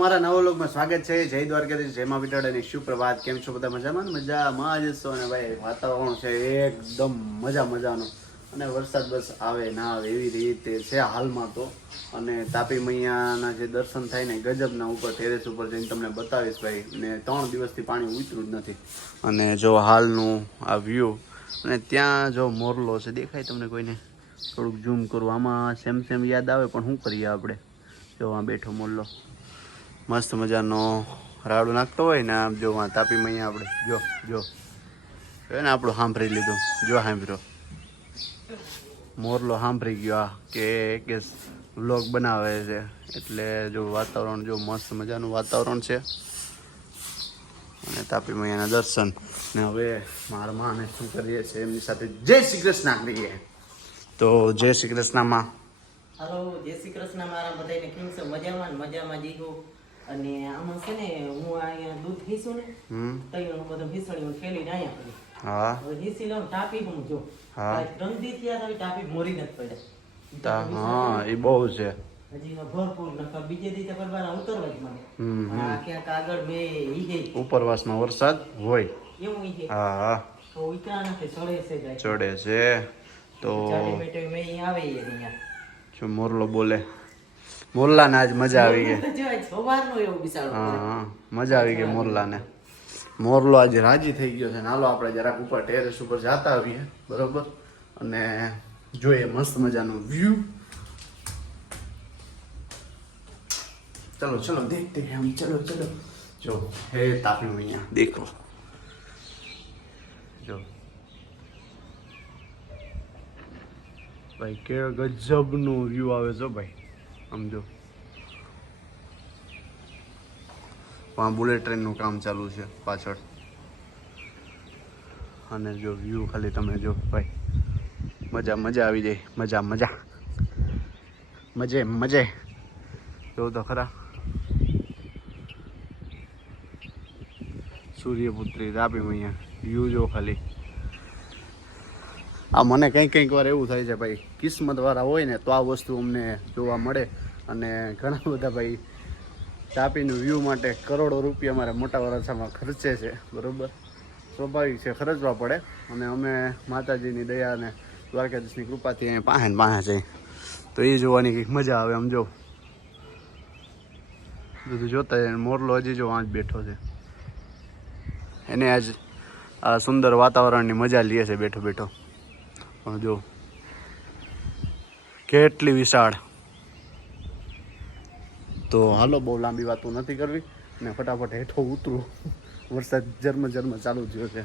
તમારા નવા લોકમાં સ્વાગત છે. જય દ્વારકાધીશ, જય મા વિઠ્ઠલની સુપ્રભાત. કેમ છો બધા? મજામાં મજામાં જ છો ને ભાઈ? વાતાવરણ છે એકદમ મજાનું અને વરસાદ બસ આવે ના આવે એવી રીતે છે હાલમાં તો. અને તાપી મૈયાના જે દર્શન થાય ને ગજબના ઉપર ટેરેસ ઉપર જઈને તમને બતાવીશ ભાઈ. ને 3 દિવસથી પાણી ઉતર્યું જ નથી. અને જો હાલનું આ વ્યૂ, અને ત્યાં જો મોરલો છે દેખાય તમને કોઈને? થોડુંક ઝૂમ કરું, આમાં સેમ યાદ આવે પણ શું કરીએ આપણે. જો આ બેઠો મોરલો મસ્ત મજાનો રાડું નાખતો હોય ને, આમ જો તાપી મૈયા આપણે જો ને આપણું સાંભળી લીધું. જો સાંભળ્યો મોરલો સાંભળી ગયો કે વ્લોગ બનાવે છે એટલે જો વાતાવરણ જો મસ્ત મજાનું વાતાવરણ છે. અને તાપી મૈયાના દર્શન ને હવે મારા માને શું કરીએ છીએ એમની સાથે જય શ્રી કૃષ્ણ કરીએ. તો જય શ્રી કૃષ્ણમાં હાલો, જય શ્રી કૃષ્ણ મારા બધાને. કેમ છે? મજામાં જીગો. અને આમાં છે ને હું અહીંયા દૂધ હીસું ને તૈયાર બધું હિસણી ફેલીને અહીંયા પડી. હા હવે હિસી લઉં ટાપી હું જો. હા 3 દી થયા તો ટાપી મોરી નથી પડ્યા. હા એ બહુ છે હજી ભરપૂર નકર બીજે દી તો પરબારા ઉતરવા જ મને. આ ક્યાંક આગળ બે ઈ ગઈ ઉપરવાસમાં વરસાદ હોય. એવું ઈ છે. હા તો ઉતરા નથી, ચડે છે જાય. ચડે છે તો ચાટી મેટે મે ઈ આવે ઈ અહીંયા. જો મોરલો બોલે. મોરલાને આજ મજા આવી ગઈ. સવારનો એવું બિસાડો. હા મજા આવી ગઈ મોરલાને. મોરલો આજે રાજી થઈ ગયો છે. હાલો આપણે જરાક ઉપર ટેરેસ ઉપર જતા આવીએ, બરોબર? અને જોઈએ મસ્ત મજાનું વ્યૂ. ચલો देखते हैं हम. चलो जो है तापी मैया देखो. જો ભાઈ કે ગજબનું વ્યૂ આવે છે ભાઈ. સમજો આ બુલેટ ટ્રેનનું કામ ચાલુ છે પાછળ. અને જો વ્યૂ ખાલી તમે જો ભાઈ, મજા આવી જાય. મજે જો તો ખરા. સૂર્યપુત્રી તાપી મૈયા વ્યૂ જો ખાલી. આ મને કંઈક વાર એવું થાય છે ભાઈ, કિસ્મત વાળા હોય ને તો આ વસ્તુ અમને જોવા મળે. અને ઘણા બધા ભાઈ તાપીનું વ્યૂ માટે કરોડો રૂપિયા અમારે મોટા વરસામાં ખર્ચે છે, બરોબર? સ્વાભાવિક છે, ખર્ચવા પડે. અને અમે માતાજીની દયા અને દ્વારકાધીશની કૃપાથી અહીંયા પાસે છે તો એ જોવાની કંઈક મજા આવે. આમ જો બધું જોતા મોરલો હજી જો વાંચ બેઠો છે. એને આજ આ સુંદર વાતાવરણની મજા લે છે બેઠો. જો કેટલી વિશાળ. તો હાલો, બહુ લાંબી વાતો નથી કરવી ને ફટાફટ હેઠો ઉતરું. વરસાદ ઝરમ ચાલુ થયો છે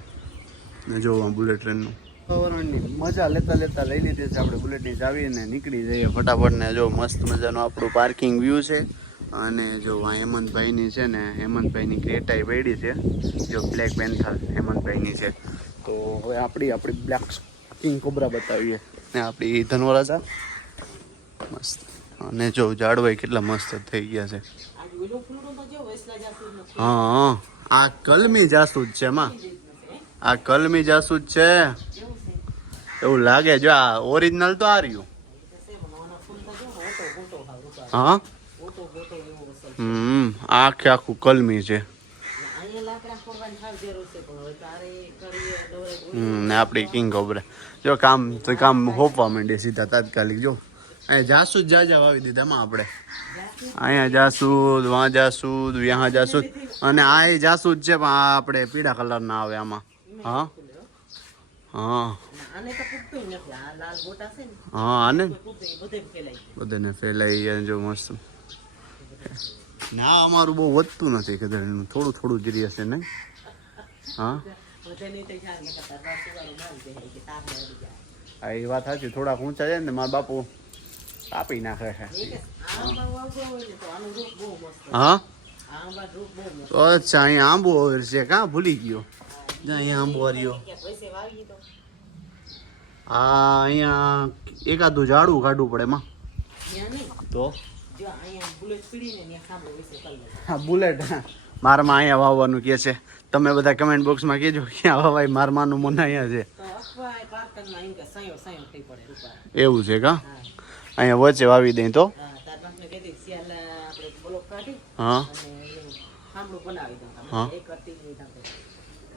ને જો બુલેટ ટ્રેનનું વાતાવરણની મજા લેતા લઈ લીધી છે આપણે બુલેટની ચાવી ને નીકળી જઈએ ફટાફટ. ને જો મસ્ત મજાનું આપણું પાર્કિંગ વ્યૂ છે. અને જો આ હેમંતભાઈની છે ને, હેમંતભાઈની ક્રેટાઈ પડી છે. જો બ્લેક પેન્થર હેમંતભાઈની છે. તો હવે આપણી બ્લેક કિંગ કોબ્રા બતાવીએ ને આપણી ધનવરાજા મસ્ત. અને જો ઝાડવાઈ કેટલા મસ્ત થઈ ગયા છે. હા આ કલમી જાસૂદ છે માં, આ કલમી જાસૂદ છે એવું લાગે. જો આ ઓરિજિનલ તો આ રહ્યું. હા આખું કલમી છે. ને આપણી કિંગ કોબ્રા જો કામ હોપવા માંડે સીધા તાત્કાલિક. જો અહીંયા જાસૂદ જાજા વાવી દીધામાં આપણે. અહીંયા જાસૂદ, વાં જાસૂદ, यहाँ જાસૂદ. અને આ જાસૂદ છે પણ આ આપણે પીળા કલરના આવે આમાં. હા આને બધાને ફેલાઈ જો મસ્ત. ના અમારું બહુ વધતું નથી કદાચ, થોડું જ રહી હશે નહીં? હા એ વાત સાચી. થોડાક ઊંચા જાય ને મારા બાપુ કાપી નાખે છે. હા અચ્છા, અહીંયા આંબો છે કાં? ભૂલી ગયો. અહીંયા આંબો રહ્યો. હા અહીંયા એકાદું ઝાડું કાઢવું પડે માં. તો હા બુલેટ મારમાં અહીંયા વાવવાનું કે છે. તમે બધા કમેન્ટ બોક્સમાં કહેજો ક્યાં વાવાય. મારમાનું મન અહીંયા છે. એવું છે કા? અહીંયા વચ્ચે વાવી દઈ તો હા થાંભલું બનાવી દઉં તમે. હા. એક અટી હોય તમે.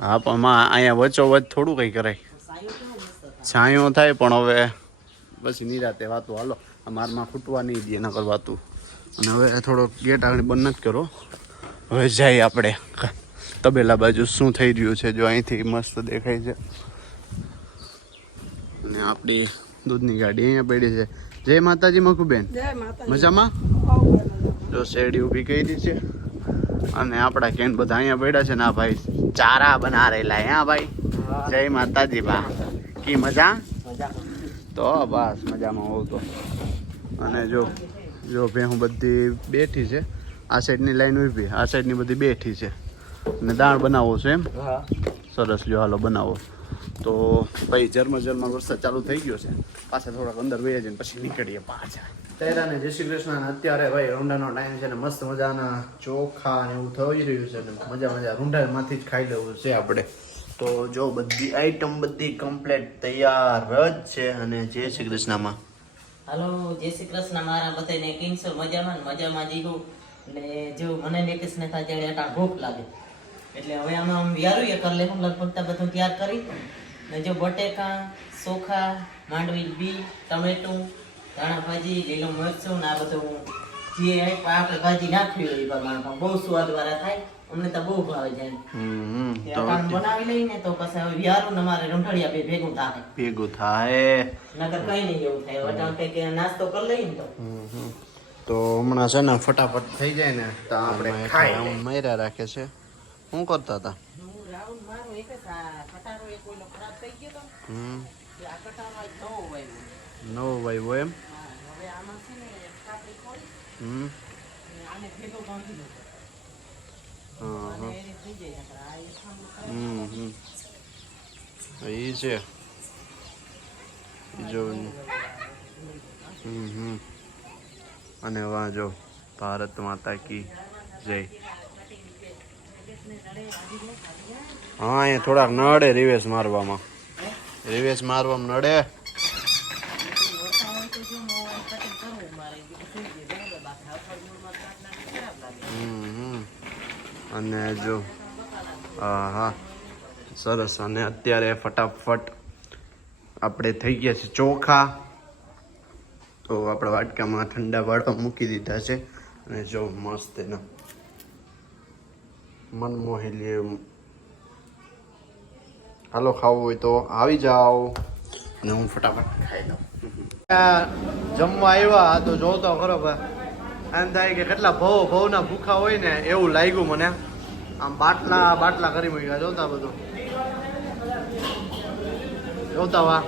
હા પણ અહીંયા વચ્ચોવચ્ચ થોડું કંઈ કરાય. સાયું કેવું મસ્ત થાય. છાંયો થાય પણ હવે પછી નિરાતે વાતું હાલો મારમાં ખૂટવા નહીં દે નકર વાતું. અને હવે થોડો ગેટ આગળ બંધ નથી કરો. હવે જાય આપણે તબેલા બાજુ શું થઈ રહ્યું છે જો અહીંથી મસ્ત દેખાય છે. અને આપણી દૂધની ગાડી અહીંયા પડી છે. જય માતાજી મકુબેન. જય માતાજી. મજામાં? જો શેરડી ઊભી કરી છે અને આપણા કેન બધા અહીંયા પડ્યા છે ને આ ભાઈ ચારા બના રહેલા હે ભાઈ. જય માતાજી બા. કી મજા? મજા. તો બસ મજામાં હોવ તો. અને જો ભેહું બધી બેઠી છે. આ સાઈડની લાઈન ઊભી, આ સાઈડની બધી બેઠી છે. અને દાણ બનાવો છે એમ? હા. સરસ લ્યો હાલો બનાવો. તો ભાઈ ઝરમર વરસાદ ચાલુ થઈ ગયો છે. પાછા થોડાક અંદર વહી જઈને પછી નીકળીએ પાછા. તૈયાર જય શ્રી કૃષ્ણ. અત્યારે ભાઈ રૂંડાનો ટાઈમ છે ને મસ્ત મજાના ચોખા ને એવું થઈ રહ્યું છે ને મજા રૂંડામાંથી જ ખાઈ લેવું છે આપણે. તો જો બધી આઈટમ બધી કમ્પ્લીટ તૈયાર જ છે. અને જય શ્રી કૃષ્ણમાં હાલો જય શ્રી કૃષ્ણ મારા બધાને કેમ છો? મજામાં ને મજામાં જીવું. એટલે જો મને લેટેસ્ટ ને થાય ત્યારે આટા ભૂખ લાગે એટલે હવે આમાં આમ વિયારું એ કરી લેવું લગભગ બધું તૈયાર કરી ને જો બટેકા ચોખા માંડવી બી ટમેટું ધાણા ભાજી લીલો મરચું ને આ બધું જે આપણે ભાજી નાખવી હોય એ પ્રમાણે બહુ સ્વાદવાળા થાય. અમને તો બહુ ભાવે જાય. તો બનાવી લઈને તો પછી હવે વિયારું ને અમારે રૂંઢળિયા બે ભેગું થાય ભેગું થાય. નકર કઈ નહીં એવું થાય. વટાણ કંઈક નાસ્તો કરી લઈએ ને તો હમણાં છે ને ફટાફટ થઈ જાય ને તો આપણે ખાઈ મયરા રાખે છે. શું કરતા હતા? હું રાઉન્ડ મારું એક જ આ કટારો એક ઓલો ખરાબ થઈ ગયો તો આ કટારો આજ નવો વાવ્યો. નવો વાવ્યો એમ? હા, હવે આમાં છે ને એક કાપડી ખોલી અને આને ભેગો બાંધી દો અને એ થઈ જાય નકર આ એક થાંભલું ખરાબ. એ છે જો અને વાં જો ભારત માતા કી જય. હા અહીંયા થોડાક નડે રિવેશ મારવામાં નડે. અને જો હા સરસ. અને અત્યારે ફટાફટ આપણે થઈ ગયા છે ચોખા. તો આપણે વાટકામાં ઠંડા પાડવા મૂકી દીધા છે. અને જો મસ્ત એના મન મોહી લે. હાલો ખાવું હોય તો આવી જાઓ અને હું ફટાફટ ખાઈ લઉં. જમવા આવ્યા તો જોતો ખરો એમ થાય કે કેટલા ભવના ભૂખા હોય ને એવું લાગ્યું મને. આમ બાટલા કરી મૂક્યા જોતા બધું જોતા વાહ.